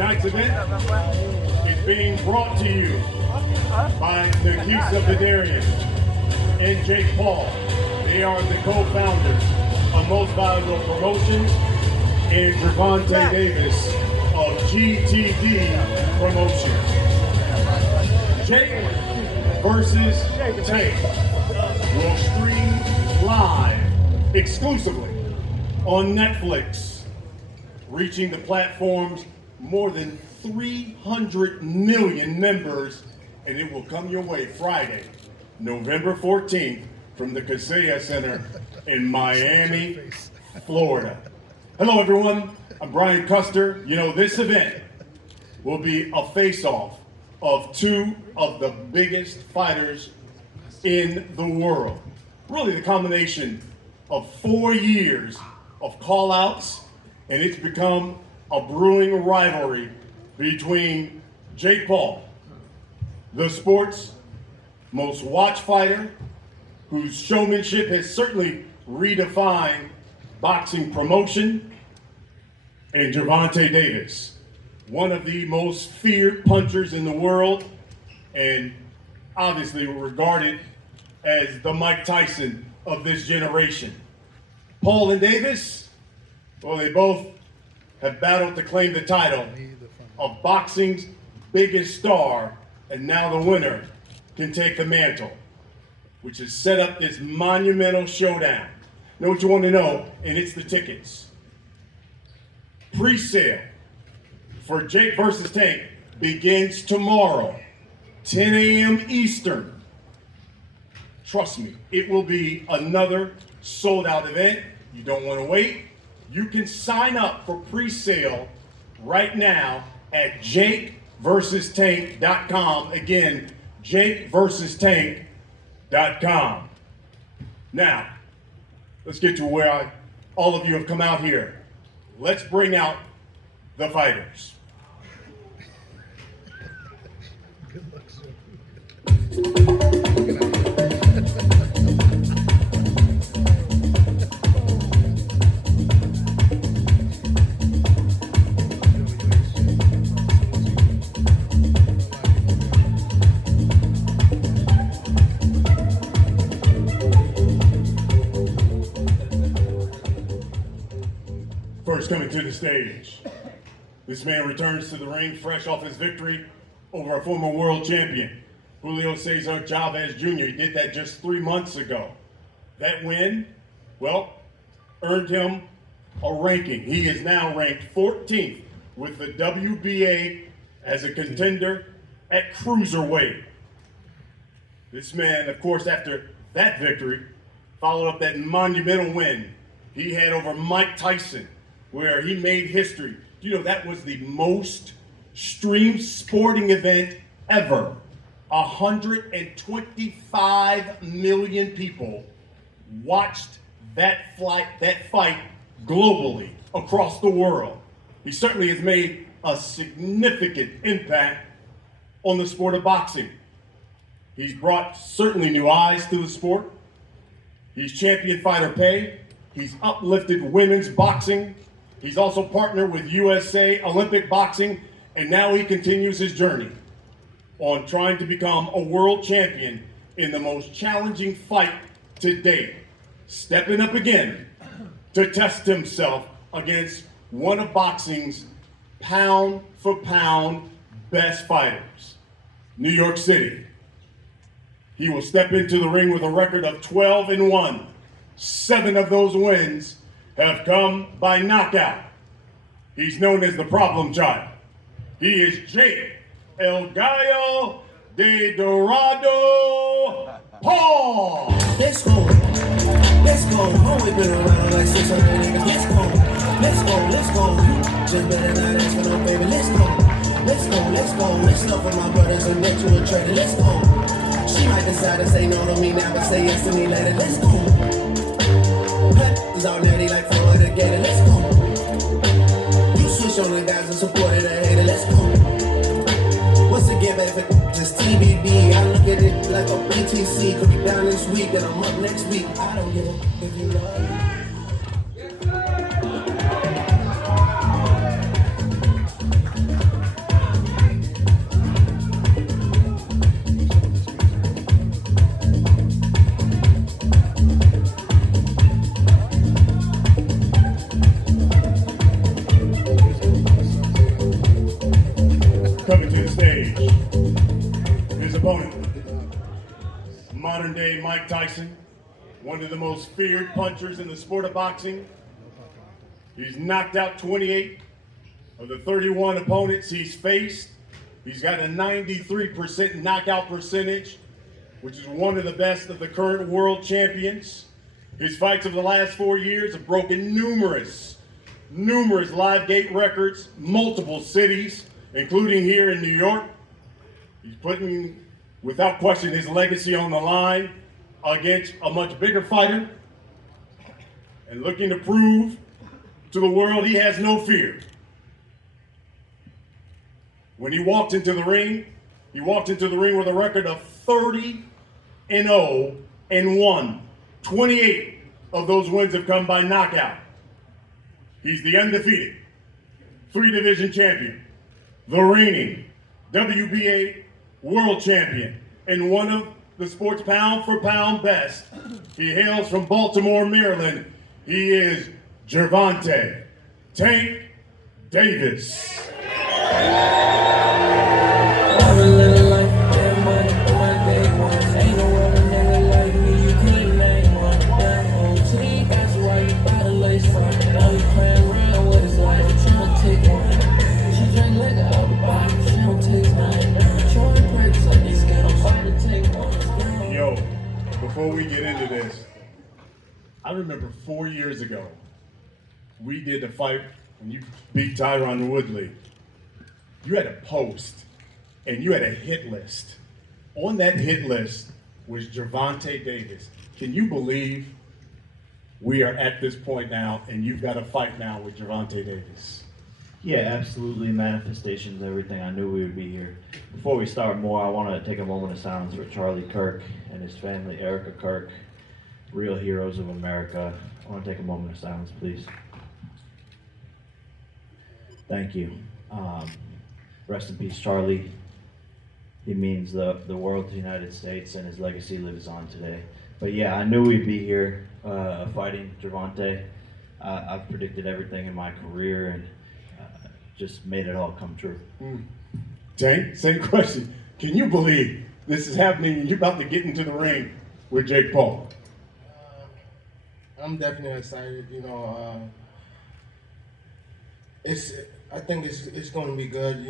Tonight's event is being brought to you by the Keys of the Darian and Jake Paul. They are the co-founders of Most Valuable Promotions, and Gervonta Davis of GTD Promotions. Jake versus Tank will stream live exclusively on Netflix, reaching the platform's more than 300 million members, and it will come your way Friday, November 14th from the Kaseya Center in Miami, Florida. Hello everyone, I'm Brian Custer. You know, this event will be a face-off of two of the biggest fighters in the world. Really the combination of 4 years of call-outs, and it's become a brewing rivalry between Jake Paul, the sport's most watched fighter, whose showmanship has certainly redefined boxing promotion, and Gervonta Davis, one of the most feared punchers in the world, and obviously regarded as the Mike Tyson of this generation. Paul and Davis, well, they both have battled to claim the title of boxing's biggest star, and now the winner can take the mantle, which has set up this monumental showdown. Know what you want to know, and it's the tickets. Pre-sale for Jake versus Tank begins tomorrow, 10 a.m. Eastern. Trust me, it will be another sold-out event. You don't want to wait. You can sign up for pre-sale right now at jakeversustank.com. Again, jakeversustank.com. Now, let's get to where all of you have come out here. Let's bring out the fighters. Good luck, sir. First coming to the stage, this man returns to the ring fresh off his victory over a former world champion, Julio Cesar Chavez Jr. He did that just 3 months ago. That win, well, earned him a ranking. He is now ranked 14th with the WBA as a contender at cruiserweight. This man, of course, after that victory, followed up that monumental win he had over Mike Tyson, where he made history. You know, that was the most streamed sporting event ever. 125 million people watched that fight globally across the world. He certainly has made a significant impact on the sport of boxing. He's brought certainly new eyes to the sport. He's championed fighter pay. He's uplifted women's boxing. He's also partnered with USA Olympic Boxing, and now he continues his journey on trying to become a world champion in the most challenging fight to date, stepping up again to test himself against one of boxing's pound-for-pound best fighters, New York City. He will step into the ring with a record of 12-1. 7 of those wins have come by knockout. He's known as the problem child. He is Jake El Gallo de Dorado Paul. Let's go. Let's go. Always been around like 600 niggas. Let's go. Let's go. Let's go. Just better not ask for no baby. Let's go. Let's go. Let's go. Let's love for my brothers and get you a trader. Let's go. She might decide to say no to me now, but say yes to me later. Let's go. Is all nerdy like Floyd the Gator. Let's go. You switch on the guys and supported a hater. Let's go. Once again, baby, just TBD. I look at it like a BTC. Could be down this week, then I'm up next week. I don't give a if you love me. modern day Mike Tyson, one of the most feared punchers in the sport of boxing. He's knocked out 28 of the 31 opponents he's faced. He's got a 93% knockout percentage, which is one of the best of the current world champions. His fights of the last 4 years have broken numerous live gate records, multiple cities, including here in New York. He's putting, without question, his legacy on the line against a much bigger fighter and looking to prove to the world he has no fear. When he walked into the ring with a record of 30-0 and 1. 28 of those wins have come by knockout. He's the undefeated 3-division champion, the reigning WBA world champion, and one of the sport's pound for pound best. He hails from Baltimore, Maryland. He is Gervonta Tank Davis. Yo, before we get into this, I remember 4 years ago, we did the fight when you beat Tyron Woodley. You had a post and you had a hit list. On that hit list was Gervonta Davis. Can you believe we are at this point now and you've got a fight now with Gervonta Davis? Yeah, absolutely. Manifestations, everything. I knew we would be here. Before we start more, I want to take a moment of silence for Charlie Kirk and his family, Erica Kirk, real heroes of America. I want to take a moment of silence, please. Thank you. Rest in peace, Charlie. He means the world to the United States, and his legacy lives on today. But yeah, I knew we'd be here fighting Gervonta. I've predicted everything in my career and just made it all come true. Tank, same question. Can you believe this is happening and you're about to get into the ring with Jake Paul? I'm definitely excited. I think it's going to be good.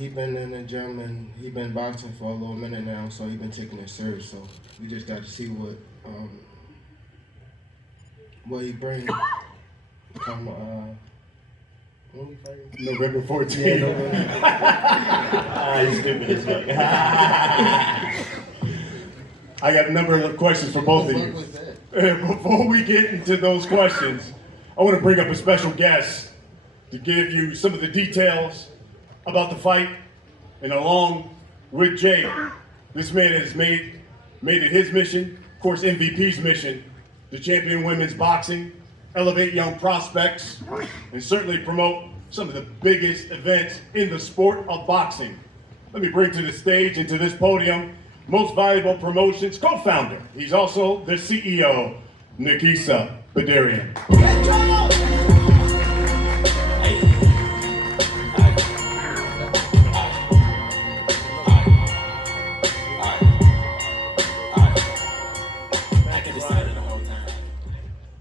He been in the gym and he been boxing for a little minute now, so he been taking it serious. So we just got to see what he brings. When we fighting? November 14th. He's stupid as fuck. I got a number of questions for both of you. Before we get into those questions, I want to bring up a special guest to give you some of the details about the fight. And along with Jake, this man has made it his mission, of course MVP's mission, to champion women's boxing, elevate young prospects, and certainly promote some of the biggest events in the sport of boxing. Let me bring to the stage and to this podium Most Valuable Promotions co-founder. He's also the CEO, Nikisa Badarian.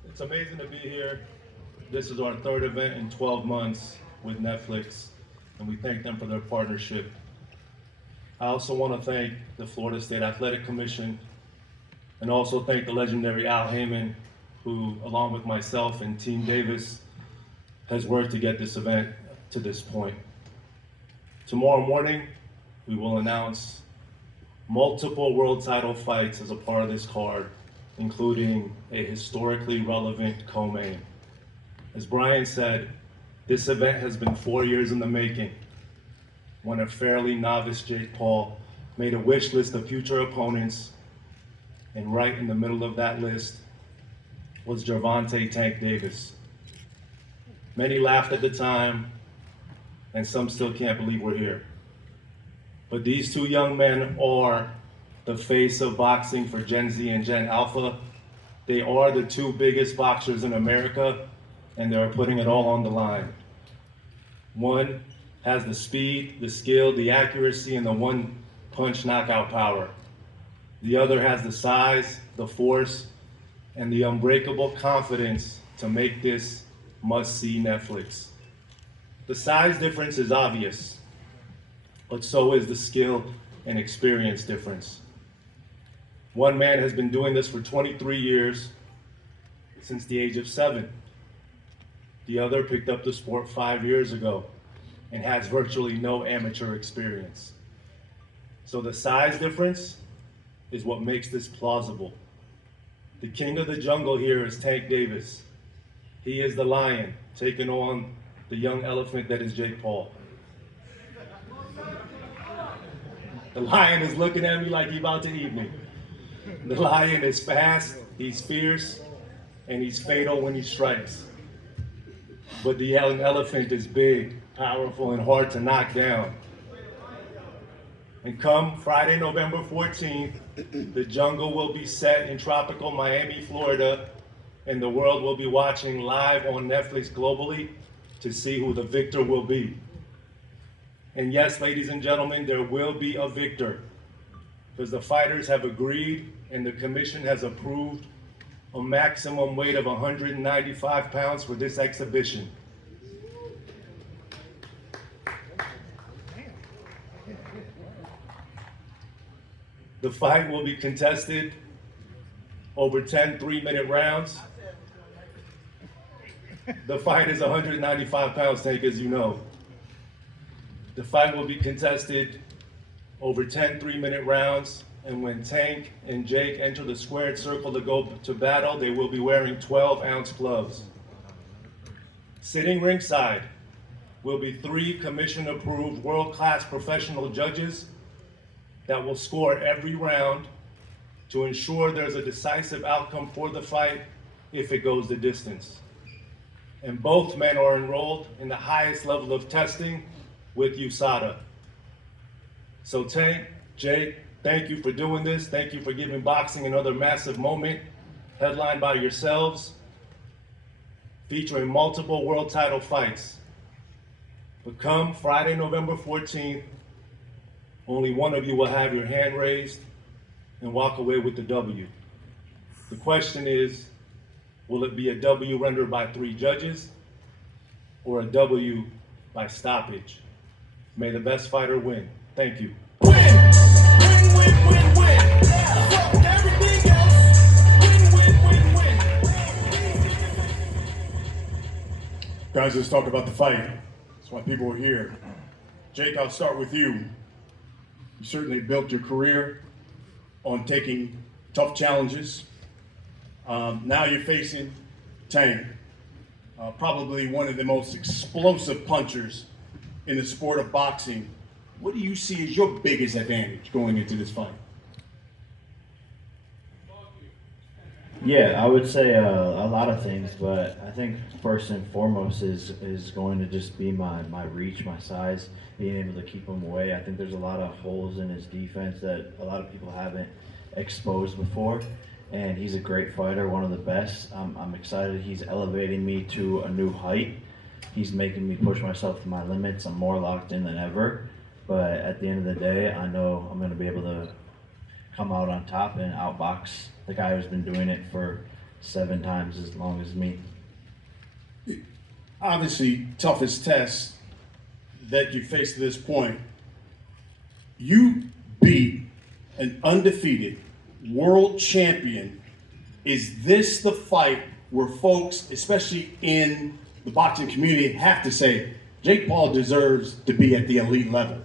It's amazing to be here. This is our third event in 12 months with Netflix, and we thank them for their partnership. I also want to thank the Florida State Athletic Commission, and also thank the legendary Al Heyman, who, along with myself and Team Davis, has worked to get this event to this point. Tomorrow morning, we will announce multiple world title fights as a part of this card, including a historically relevant co-main. As Brian said, this event has been 4 years in the making, when a fairly novice Jake Paul made a wish list of future opponents, and right in the middle of that list was Gervonta Tank Davis. Many laughed at the time, and some still can't believe we're here. But these two young men are the face of boxing for Gen Z and Gen Alpha. They are the two biggest boxers in America, and they're putting it all on the line. One has the speed, the skill, the accuracy, and the one-punch knockout power. The other has the size, the force, and the unbreakable confidence to make this must-see Netflix. The size difference is obvious, but so is the skill and experience difference. One man has been doing this for 23 years, since the age of 7. The other picked up the sport 5 years ago and has virtually no amateur experience. So the size difference is what makes this plausible. The king of the jungle here is Tank Davis. He is the lion taking on the young elephant that is Jake Paul. The lion is looking at me like he's about to eat me. The lion is fast, he's fierce, and he's fatal when he strikes. But the young elephant is big, powerful, and hard to knock down. And come Friday, November 14th, the jungle will be set in tropical Miami, Florida, and the world will be watching live on Netflix globally to see who the victor will be. And yes, ladies and gentlemen, there will be a victor, because the fighters have agreed and the commission has approved a maximum weight of 195 pounds for this exhibition. The fight will be contested over 10 3-minute rounds. The fight is 195 pounds, Tank, as you know. The fight will be contested over 10 3-minute rounds, and when Tank and Jake enter the squared circle to go to battle, they will be wearing 12-ounce gloves. Sitting ringside will be 3 commission-approved world-class professional judges that will score every round to ensure there's a decisive outcome for the fight if it goes the distance. And both men are enrolled in the highest level of testing with USADA. So Tank, Jake, thank you for doing this. Thank you for giving boxing another massive moment, headlined by yourselves, featuring multiple world title fights. But come Friday, November 14th, only one of you will have your hand raised and walk away with the W. The question is, will it be a W rendered by 3 judges or a W by stoppage? May the best fighter win. Thank you. Win, win, win, win, win. Fuck everything else. Win, win, win, win. Guys, let's talk about the fight. That's why people are here. Jake, I'll start with you. You certainly built your career on taking tough challenges. Now you're facing Tank, probably one of the most explosive punchers in the sport of boxing. What do you see as your biggest advantage going into this fight? Yeah, I would say a lot of things, but I think first and foremost is going to just be my reach, my size, being able to keep him away. I think there's a lot of holes in his defense that a lot of people haven't exposed before, and he's a great fighter, one of the best. I'm excited. He's elevating me to a new height. He's making me push myself to my limits. I'm more locked in than ever, but at the end of the day, I know I'm going to be able to come out on top and outbox the guy who's been doing it for 7 times as long as me. Obviously, toughest test that you faced to this point. You beat an undefeated world champion. Is this the fight where folks, especially in the boxing community, have to say, Jake Paul deserves to be at the elite level?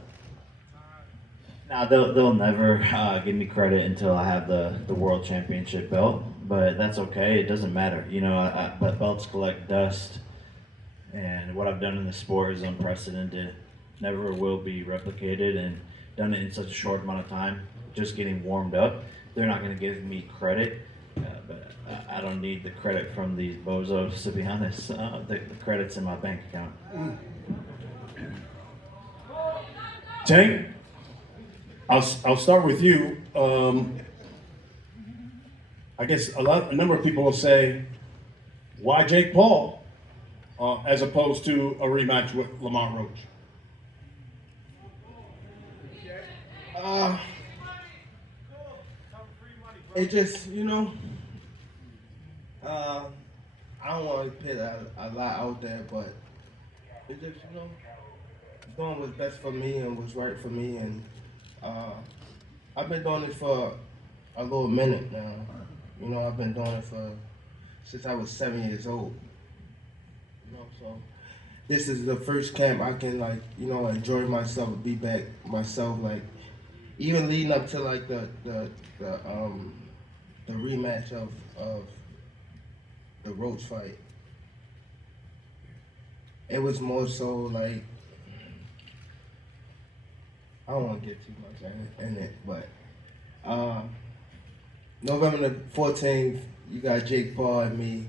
Now they'll never give me credit until I have the world championship belt, but that's okay. It doesn't matter. You know, but belts collect dust, and what I've done in the sport is unprecedented. Never will be replicated, and done it in such a short amount of time. Just getting warmed up. They're not going to give me credit, but I don't need the credit from these bozos, to be honest. The credit's in my bank account. Tank, I'll start with you. I guess a number of people will say, why Jake Paul as opposed to a rematch with Lamont Roach? It just, I don't want to put a lot out there, but it just, doing what's best for me and what's right for me. And I've been doing it for a little minute now. I've been doing it since I was 7 years old. So this is the first camp I can enjoy myself and be back myself. Like even leading up to like the rematch of the Roach fight. It was more so like I don't want to get too much in it, but November the 14th, you got Jake Paul and me.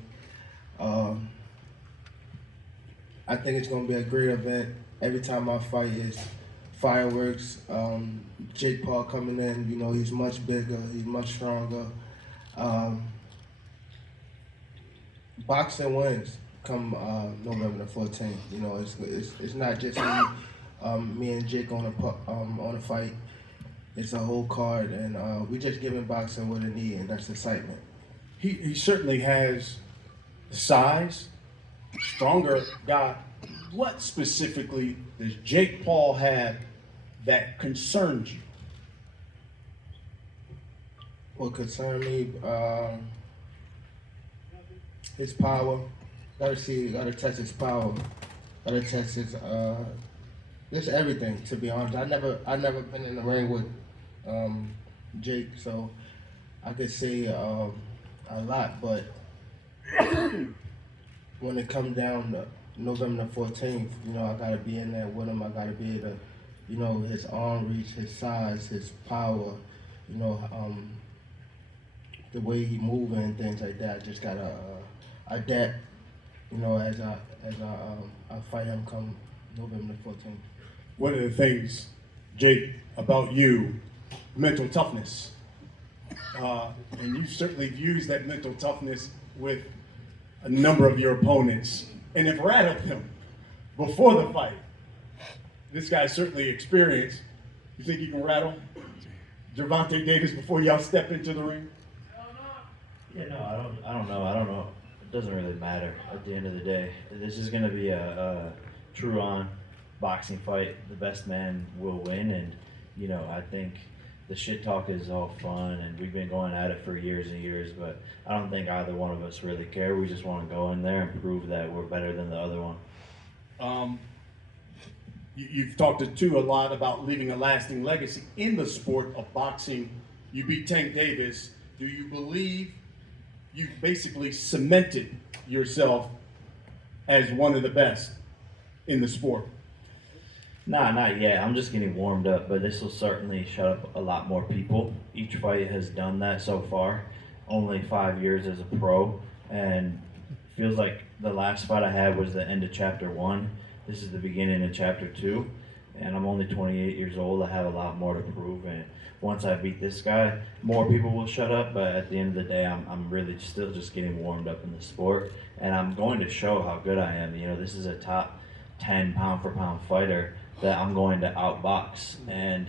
I think it's gonna be a great event. Every time I fight is fireworks. Jake Paul coming in, he's much bigger, he's much stronger. Boxing wins come November the 14th. It's not just me and Jake on a fight. It's a whole card, and we just giving boxing what it needs, and that's excitement. He certainly has size, stronger guy. What specifically does Jake Paul have that concerns you? What concerns me, his power. Gotta test his power. Gotta test his just everything. To be honest, I never been in the ring with Jake, so I could say a lot. But when it comes down to November the 14th, I gotta be in there with him. I gotta be able to, his arm reach, his size, his power, the way he moving and things like that. I just gotta adapt, as I fight him come November the 14th. One of the things, Jake, about you, mental toughness. And you've certainly used that mental toughness with a number of your opponents and have rattled them before the fight. This guy's certainly experienced. You think you can rattle Gervonta Davis before y'all step into the ring? Yeah, no, I don't know. It doesn't really matter at the end of the day. This is going to be a true-on boxing fight. The best man will win, and I think the shit talk is all fun, and we've been going at it for years and years, but I don't think either one of us really care. We just want to go in there and prove that we're better than the other one. You've talked to a lot about leaving a lasting legacy in the sport of boxing. You beat Tank Davis. Do you believe you basically cemented yourself as one of the best in the sport? Nah, not yet. I'm just getting warmed up, but this will certainly shut up a lot more people. Each fight has done that so far. Only 5 years as a pro, and feels like the last fight I had was the end of chapter 1. This is the beginning of chapter 2, and I'm only 28 years old. I have a lot more to prove, and once I beat this guy, more people will shut up, but at the end of the day, I'm really still just getting warmed up in the sport, and I'm going to show how good I am. This is a top 10 pound-for-pound fighter that I'm going to outbox, and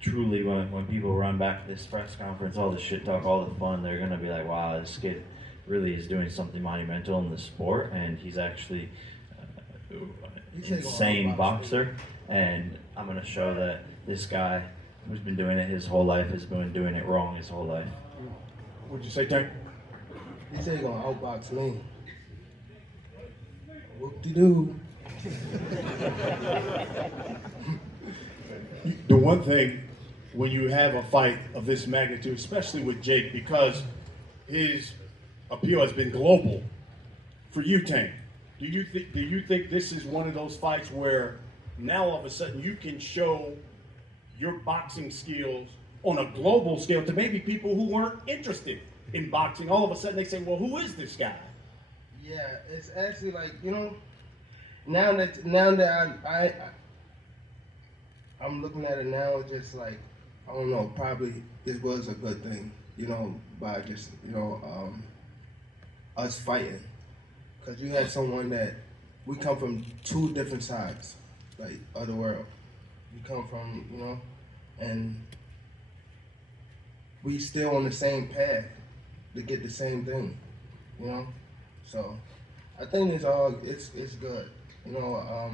truly when people run back to this press conference, all the shit talk, all the fun, they're going to be like, wow, this kid really is doing something monumental in the sport, and he's actually insane boxer, and I'm going to show that this guy who's been doing it his whole life has been doing it wrong his whole life. What'd you say, Tank? He said he's gonna outbox me. Whoop-de-doo. The one thing when you have a fight of this magnitude, especially with Jake, because his appeal has been global. For you, Tank, do you think this is one of those fights where now all of a sudden you can show your boxing skills on a global scale to maybe people who weren't interested in boxing? All of a sudden they say, well, who is this guy? Yeah, it's actually like, now that I'm looking at it now, it's just like, I don't know, probably this was a good thing, by just, us fighting. Because you have someone that, we come from two different sides, like, of the world. We come from, and we still on the same path to get the same thing, you know. So I think it's good, you know.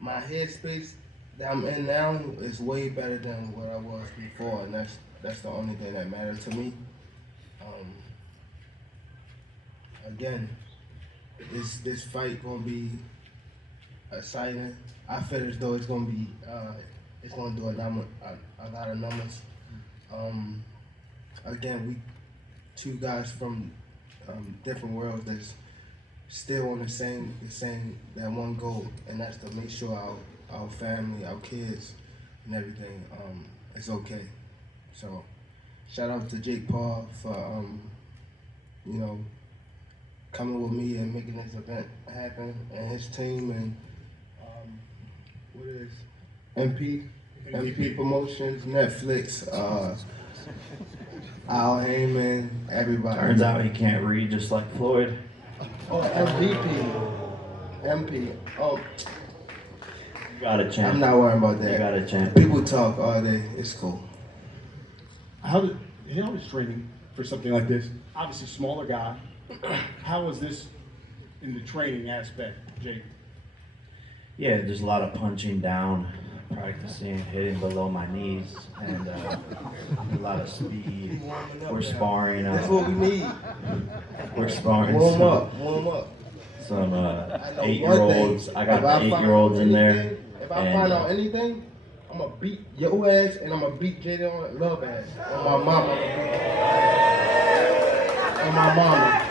My headspace that I'm in now is way better than what I was before, and that's the only thing that matters to me. Again, this fight gonna be exciting. I feel as though it's gonna be it's gonna do a lot of numbers. Again, we two guys from different worlds that's still on the same that one goal, and that's to make sure our family, our kids, and everything is okay. So, shout out to Jake Paul for you know, coming with me and making this event happen, and his team, and what is MP Promotions, Netflix, Al Heyman, everybody. Turns out he can't read just like Floyd. Oh, MP. Oh, You got it, champ. I'm not worrying about that. You got it, champ. People talk all day. It's cool. How is training for something like this? Obviously, smaller guy. How was this in the training aspect, Jake? Yeah, there's a lot of punching down, practicing, hitting below my knees, and a lot of speed. We're sparring. That's what we need. We're sparring. Warm up. Some I know 8-year-olds. one thing. I got If the find 8-year-olds in there. anything- If I find out anything, I'm gonna beat your ass and I'm gonna beat Jaden Love ass. And my mama. And my mama.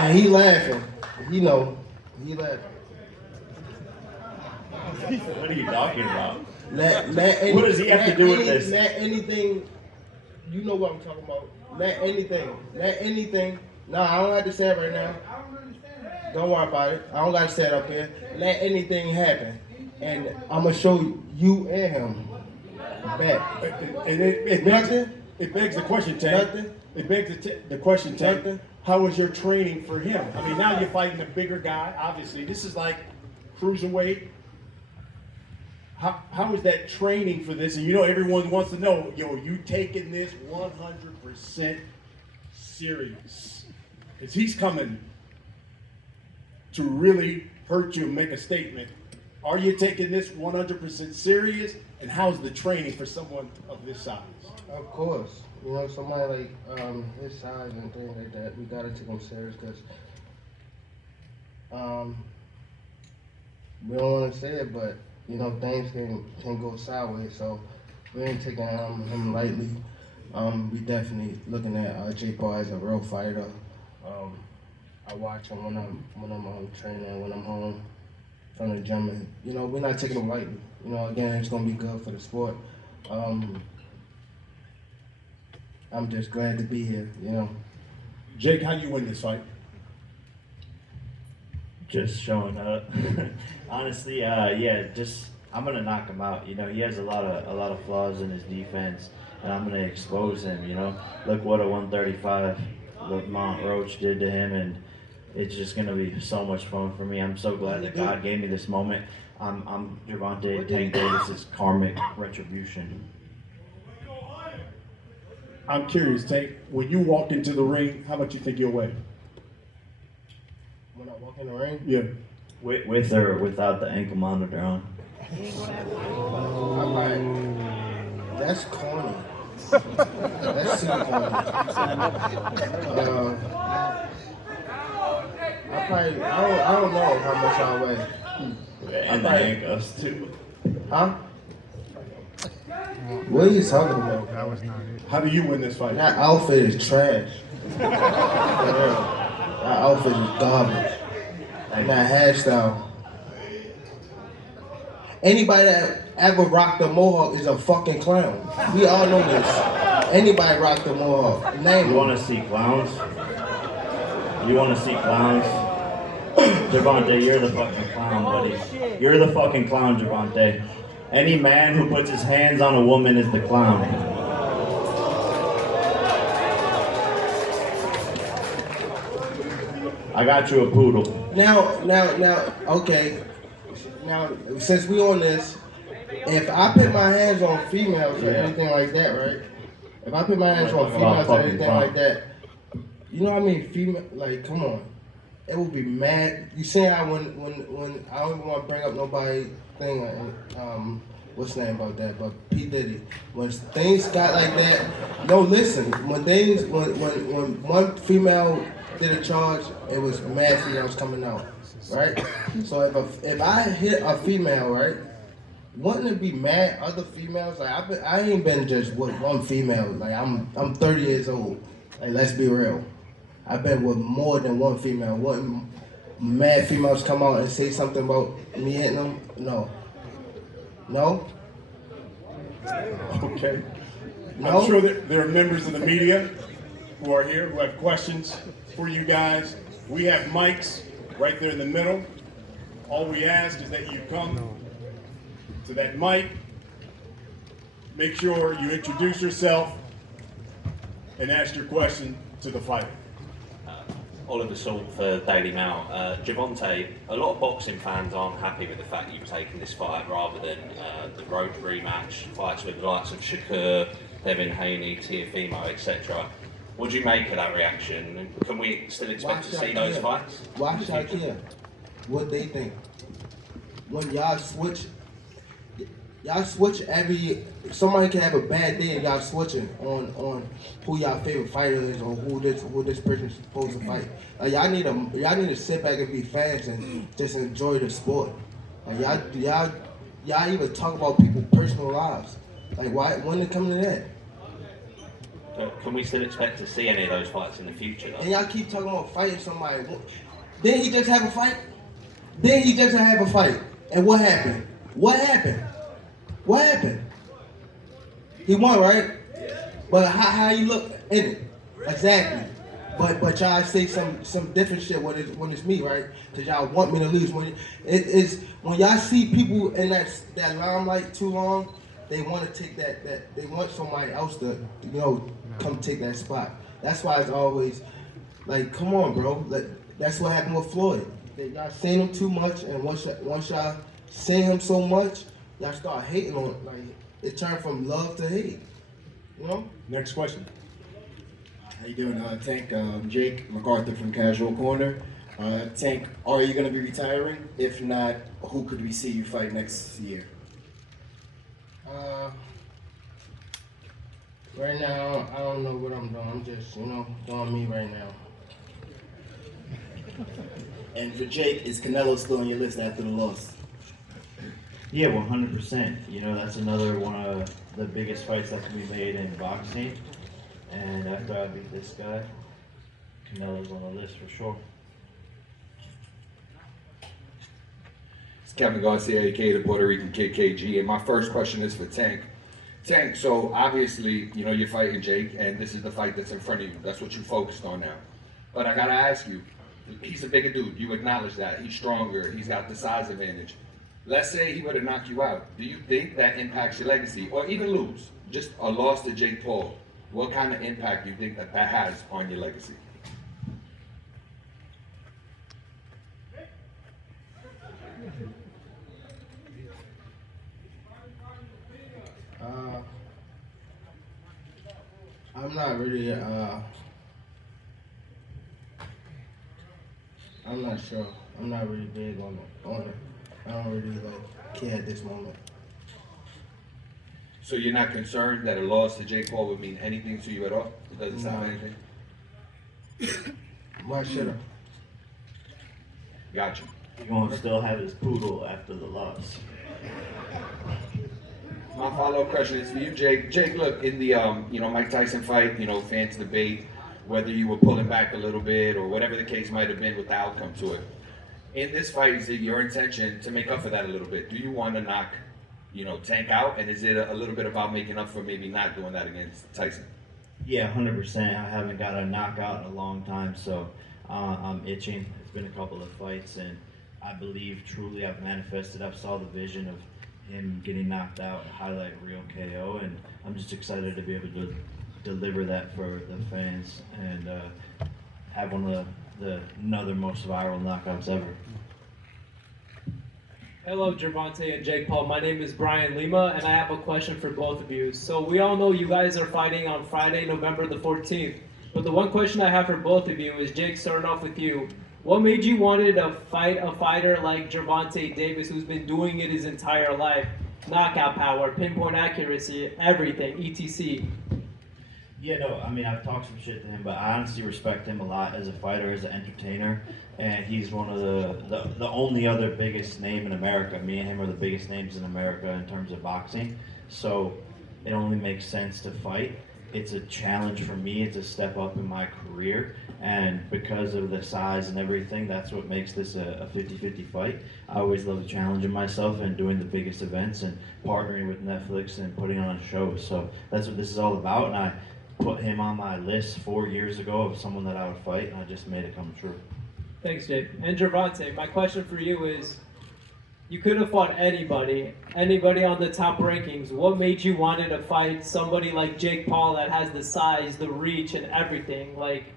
And he laughing. He know. He laughing. What are you talking about? What does he have to do with this? Let anything, you know what I'm talking about. Let anything. No, I don't have to say it right now. Don't worry about it. I don't got to say it up here. Let anything happen. And I'm going to show you and him back. And it begs the question, Tank. Nothing. It begs the question, Tank. Nothing. How was your training for him? I mean, now you're fighting a bigger guy, obviously. This is like cruiserweight. How is that training for this? And you know, everyone wants to know, you taking this 100% serious. Because he's coming to really hurt you and make a statement. Are you taking this 100% serious? And how's the training for someone of this size? Of course. You know, somebody like his size and things like that, we got to take him serious because we don't want to say it, but you know, things can go sideways, so we ain't taking him lightly. We definitely looking at Jake Paul as a real fighter. I watch him when I'm training, when I'm home from the gym, and you know, we're not taking him lightly. You know, again, it's gonna be good for the sport. I'm just glad to be here. You know. Jake, how you win this fight? Just showing up. Honestly, I'm gonna knock him out. You know, he has a lot of flaws in his defense, and I'm gonna expose him. You know, look what a 135 Lamont Roach did to him, and it's just gonna be so much fun for me. I'm so glad that God gave me this moment. I'm Gervonta Tank Davis' karmic retribution. I'm curious, Tank. When you walk into the ring, how much you think you'll weigh? When I walk in the ring, Yeah. With or without the ankle monitor on. I'm like, that's corny. That's super corny. I don't know how much I weigh. And the handcuffs too. Huh? What are you talking about? How do you win this fight? That outfit is trash. For real. That outfit is garbage. And that hairstyle. Anybody that ever rocked a mohawk is a fucking clown. We all know this. Anybody rocked a mohawk. Name You it. want to see clowns? You want to see clowns? Gervonta, you're the fucking clown, buddy. You're the fucking clown, Gervonta. Any man who puts his hands on a woman is the clown. I got you a poodle. Now, okay. Now, since we on this, if I put my hands on females or anything like that, right? If I put my hands on females or anything like that, you know what I mean? Female, like, come on. It would be mad. You see how when I don't even want to bring up nobody thing, what's the name about that? But P Diddy, when things got like that, no, listen. When one female did a charge, it was mad females coming out, right? So if I hit a female, right, wouldn't it be mad other females? Like I ain't been just with one female. Like I'm 30 years old. Like let's be real. I've been with more than one female. Wouldn't mad females come out and say something about me hitting them? No. No? Okay. No? I'm sure that there are members of the media who are here who have questions for you guys. We have mics right there in the middle. All we ask is that you come to that mic. Make sure you introduce yourself and ask your question to the fighter. Oliver Salt for Daily Mail. Gervonta, a lot of boxing fans aren't happy with the fact that you've taken this fight rather than the road rematch, fights with the likes of Shakur, Devin Haney, Teofimo, etc. What do you make of that reaction? Can we still expect to see those fights? Why should I care what they think? When y'all switch somebody can have a bad day and y'all switching on who y'all favorite fighter is or who this person's supposed to fight. Like y'all need to sit back and be fans and just enjoy the sport. Like y'all even talk about people's personal lives. Like when it come to that? Can we still expect to see any of those fights in the future though? And y'all keep talking about fighting somebody. Didn't he just have a fight? Didn't he just have a fight? And what happened? What happened? What happened? He won, right? But how you look in it? Exactly. But y'all say some different shit when it's me, right? Cause y'all want me to lose. When y'all see people in that limelight too long, they want to take that they want somebody else to come take that spot. That's why it's always like, come on, bro. That's what happened with Floyd. Y'all seen him too much, and once y'all seen him so much, y'all start hating on it. Like it turned from love to hate. Next question. How you doing, Tank? Jake MacArthur from Casual Corner. Tank, are you going to be retiring? If not, who could we see you fight next year? Right now, I don't know what I'm doing. I'm just, doing me right now. And for Jake, is Canelo still on your list after the loss? Yeah, 100%. That's another one of the biggest fights that can be made in boxing. And after I beat this guy, Canelo's on the list for sure. It's Kevin Garcia, aka the Puerto Rican KKG, and my first question is for Tank. Tank, so obviously, you're fighting Jake, and this is the fight that's in front of you. That's what you focused on now. But I gotta ask you, he's a bigger dude. You acknowledge that. He's stronger. He's got the size advantage. Let's say he were to knock you out. Do you think that impacts your legacy? Or even lose, just a loss to Jake Paul. What kind of impact do you think that has on your legacy? I'm not really, I'm not sure. I'm not really big on it. I don't really care at this moment. So you're not concerned that a loss to Jake Paul would mean anything to you at all? It doesn't sound No. anything? Why should I? Gotcha. He's going to still have his poodle after the loss. My follow-up question is for you, Jake. Jake, look, in the Mike Tyson fight, fans debate whether you were pulling back a little bit or whatever the case might have been with the outcome to it. In this fight, is it your intention to make up for that a little bit? Do you want to knock, Tank out? And is it a little bit about making up for maybe not doing that against Tyson? Yeah, 100%. I haven't got a knockout in a long time, so I'm itching. It's been a couple of fights, and I believe truly I've manifested. I've saw the vision of him getting knocked out and highlight a real KO, and I'm just excited to be able to deliver that for the fans and have one of the another most viral knockouts ever. Hello, Gervonta and Jake Paul. My name is Brian Lima, and I have a question for both of you. So we all know you guys are fighting on Friday, November the 14th. But the one question I have for both of you is, Jake, starting off with you. What made you wanted to fight a fighter like Gervonta Davis, who's been doing it his entire life? Knockout power, pinpoint accuracy, everything, etc. Yeah, no, I mean, I've talked some shit to him, but I honestly respect him a lot as a fighter, as an entertainer, and he's one of the only other biggest name in America. Me and him are the biggest names in America in terms of boxing, so it only makes sense to fight. It's a challenge for me, it's a step up in my career, and because of the size and everything, that's what makes this a 50-50 fight. I always love challenging myself and doing the biggest events and partnering with Netflix and putting on a show, so that's what this is all about, and I put him on my list 4 years ago of someone that I would fight, and I just made it come true. Thanks, Jake. And Gervonta, my question for you is, you could have fought anybody on the top rankings. What made you wanted to fight somebody like Jake Paul that has the size, the reach, and everything? Like,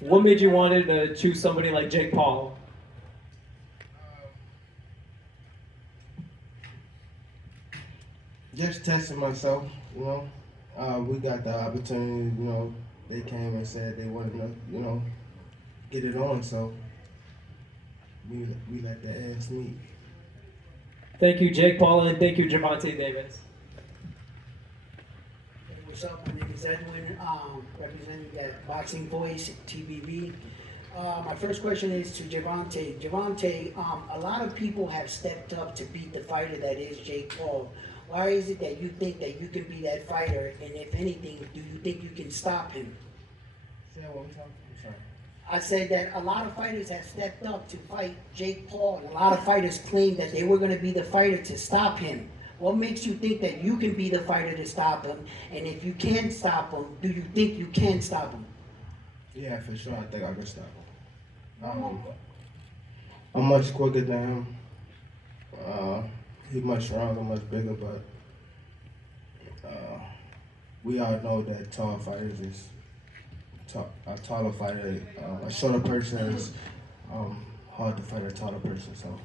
what made you wanted to choose somebody like Jake Paul? Just testing myself, you know. We got the opportunity, you know. They came and said they wanted to, you know, get it on, so we let the ass meet. Thank you, Jake Paul, and thank you, Gervonta Davis. What's up? My name is Edwin, representing that Boxing Voice TBV. My first question is to Gervonta. Gervonta, a lot of people have stepped up to beat the fighter that is Jake Paul. Why is it that you think that you can be that fighter, and if anything, do you think you can stop him? Say that one more time. I'm sorry. I said that a lot of fighters have stepped up to fight Jake Paul, and a lot of fighters claim that they were going to be the fighter to stop him. What makes you think that you can be the fighter to stop him? And if you can stop him, do you think you can stop him? Yeah, for sure. I think I can stop him. I'm much quicker than him. He's much stronger, much bigger, but we all know that tall fighters is a taller fighter. A shorter person is hard to fight a taller person. So,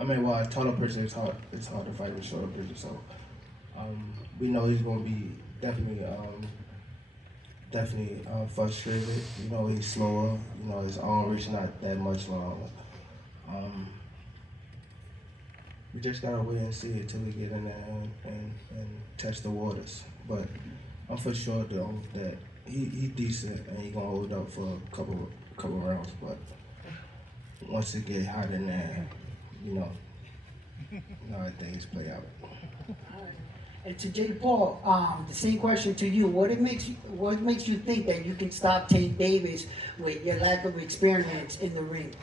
I mean, well, a taller person is hard. It's hard to fight a shorter person. So, we know he's going to be definitely frustrated. You know, he's slower. You know, his arm reach not that much longer. We just gotta wait and see until we get in there and test the waters. But I'm for sure though that he decent and he gonna hold up for a couple rounds. But once it get hot in there, you know how things play out. And to Jake Paul, the same question to you. What makes you think that you can stop Tank Davis with your lack of experience in the ring?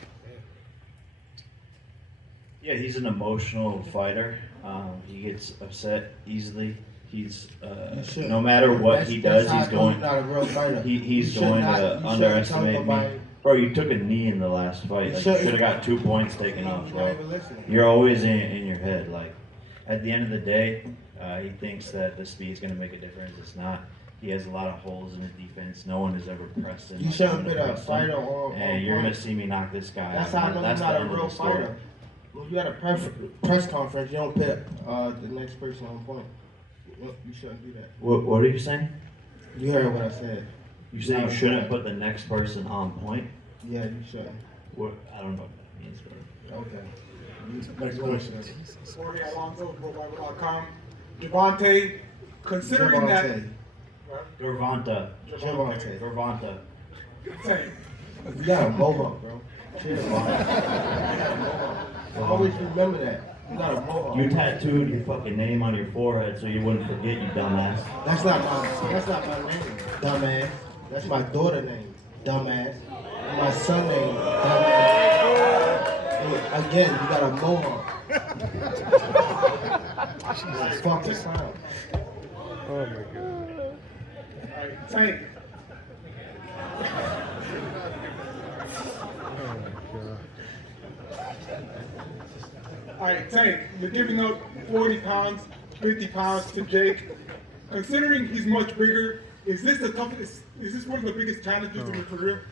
Yeah, he's an emotional fighter. He gets upset easily. He's no matter what he does, he's going. He's going to underestimate me. Bro, you took a knee in the last fight. Like, you should have got 2 points taken off, bro. You're always in your head. Like, at the end of the day, he thinks that the speed is going to make a difference. It's not. He has a lot of holes in his defense. No one has ever pressed him. You should have been a fighter and you're going to see me knock this guy out. That's how that's not a real fighter. When you got a press conference, you don't put the next person on point. You shouldn't do that. What are you saying? You heard what I said. You said you shouldn't put the next person on point? Yeah, you shouldn't. What? I don't know what that means, bro. Okay. Next question. Jorge Alonso, GoBible.com. Gervonta, considering that... Gervonta. Gervonta. Tank. You got a mohawk, bro. Always remember that. You got a mohawk. You tattooed your fucking name on your forehead so you wouldn't forget, you dumbass. That's not my name, dumbass. That's my daughter's name, dumbass. And my son's name, dumbass. And again, you got a mohawk. Fuck this sound. Oh my god. Alright, Tank. Alright, Tank, you're giving up 40 pounds, 50 pounds to Jake. Considering he's much bigger, is this one of the biggest challenges in your career?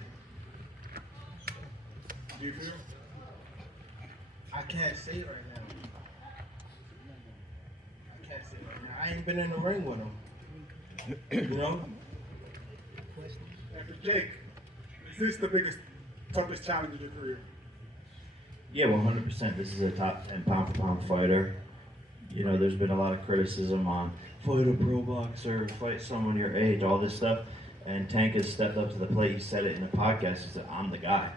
Do you feel? I can't say right now. I can't say right now. I ain't been in the ring with him. You know? And for Jake, is this the biggest, toughest challenge of your career? Yeah, 100%. This is a top 10 pound for pound fighter. You know, there's been a lot of criticism on fight a pro boxer, fight someone your age, all this stuff. And Tank has stepped up to the plate. He said it in the podcast. He said, I'm the guy.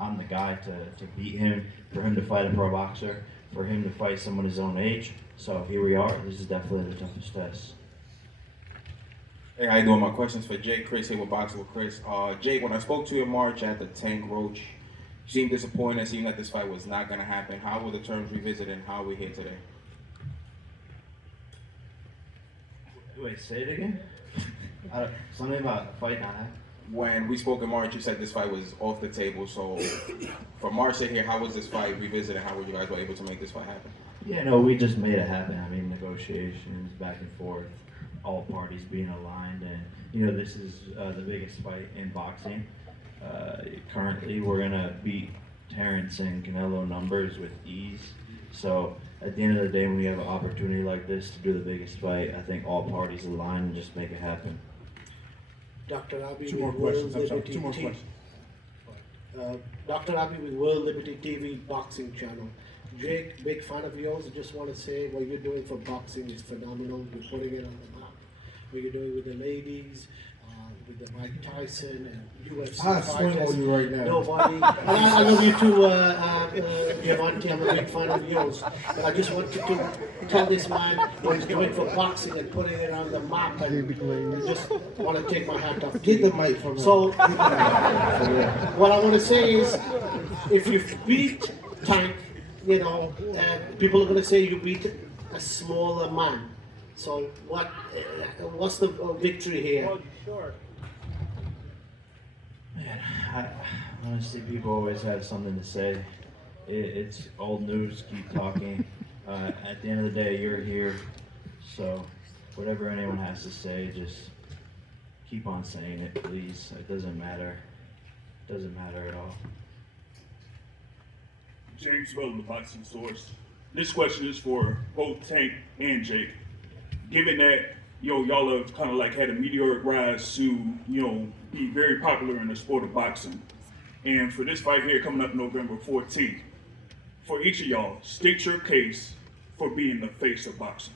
I'm the guy to beat him, for him to fight a pro boxer, for him to fight someone his own age. So here we are. This is definitely the toughest test. Hey, how you doing? My question's for Jake. Chris here with Boxing with Chris. Jake, when I spoke to you in March at the Tank Roach, you seemed disappointed, seemed that this fight was not going to happen. How were the terms revisited and how are we here today? Wait, say it again? Something about a fight not happening? When we spoke in March, you said this fight was off the table. So from March to here, how was this fight revisited? How were you guys able to make this fight happen? Yeah, no, we just made it happen. I mean, negotiations, back and forth, all parties being aligned, and you know, this is the biggest fight in boxing. Currently, we're gonna beat Terrence and Canelo numbers with ease. So at the end of the day, when we have an opportunity like this to do the biggest fight, I think all parties align and just make it happen. Dr. Abi Two more with World questions. I'm sorry. Liberty Two more TV. questions. Dr. Abi with World Liberty TV boxing channel. Jake, big fan of yours. I just want to say what you're doing for boxing is phenomenal. You're putting it on the map. What you're doing with the ladies, with the Mike Tyson and UFC I'll fighters. swing on you right now. Nobody. And I love you too, Gervonta. I'm a big fan of yours. But I just wanted to tell this man what he's doing for boxing and putting it on the map. And just want to take my hat off. Get the mic from him. So, what I want to say is, if you beat Tank, you know, people are going to say you beat a smaller man. So, what's the victory here? Man, honestly, people always have something to say. It's old news, keep talking. At the end of the day, you're here, so whatever anyone has to say, just keep on saying it, please. It doesn't matter. It doesn't matter at all. James Weldon, the Boxing Source. This question is for both Tank and Jake. Given that, y'all have kind of like had a meteoric rise to, be very popular in the sport of boxing. And for this fight here coming up November 14th, for each of y'all, state your case for being the face of boxing.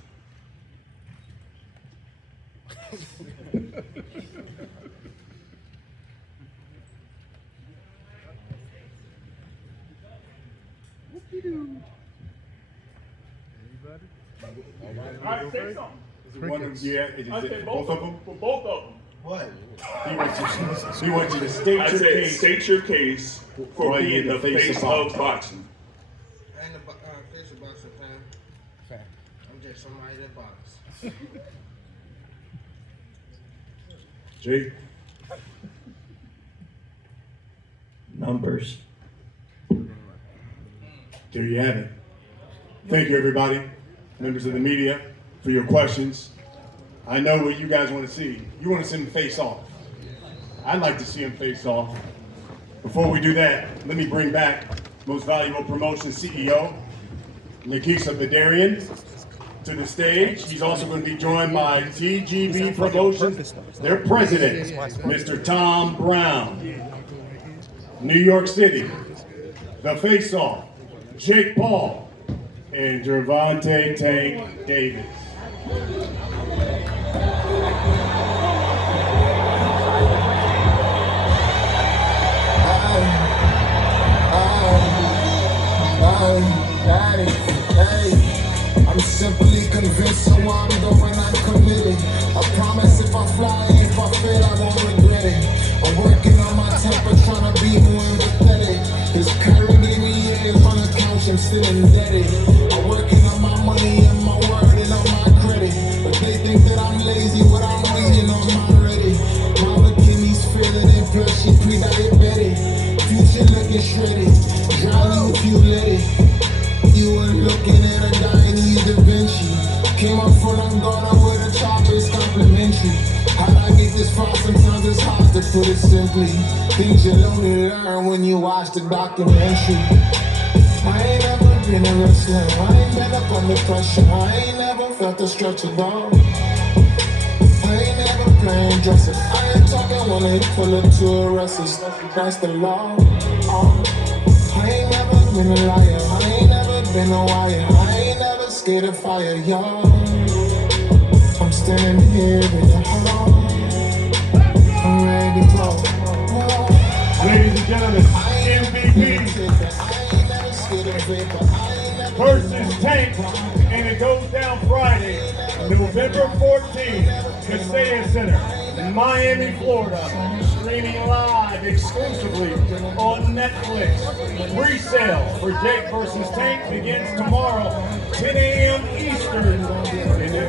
All right, say something. Is it one of it both of them? For both of them. What? He wants you to state I your said case. state your case for being the face of boxing. I ain't the face of boxing fan. I'm just somebody that boxes. Jake. Numbers. There you have it. Thank you, everybody, members of the media, for your questions. I know what you guys want to see. You want to see them face off. I'd like to see them face off. Before we do that, let me bring back Most Valuable Promotion CEO, Nikisa Badarian, to the stage. He's also going to be joined by TGB Promotions, their president, Mr. Tom Brown. New York City, the face-off, Jake Paul and Gervonta Tank Davis. I'm simply convinced of where I'm going, I'm committed. I promise if I fly, if I fail, I won't regret it. I'm working on my temper, trying to be more empathetic. This current gave me years on the couch, I'm still indebted. I'm working on my money and my word and on my credit. But they think that I'm lazy, but I'm waiting on my ready. Mama Kimmy's feeling it, plus she pre-diabetic. Future looking shredded, drowning if you let it. You were looking at a Chinese Da Vinci. Came up from Angola with a chopper's complimentary. How'd I get this far? Sometimes it's hard to put it simply. Things you'll only learn when you watch the documentary. I ain't ever been a wrestler, I ain't been up under pressure, I ain't never felt the stretch of dog. I ain't never playing dresses, I ain't talking when they pull it to a wrestler, that's the law. I ain't never been a liar, I ain't never been a wire, I ain't never scared of fire, y'all. I'm standing here in the hall, I'm ready to go. Ladies and gentlemen, MVP versus Tank, and it goes down Friday, November 14th, Kaseya Center, Miami, Florida. Streaming live exclusively on Netflix. Pre-sale for Jake versus Tank begins tomorrow, 10 a.m.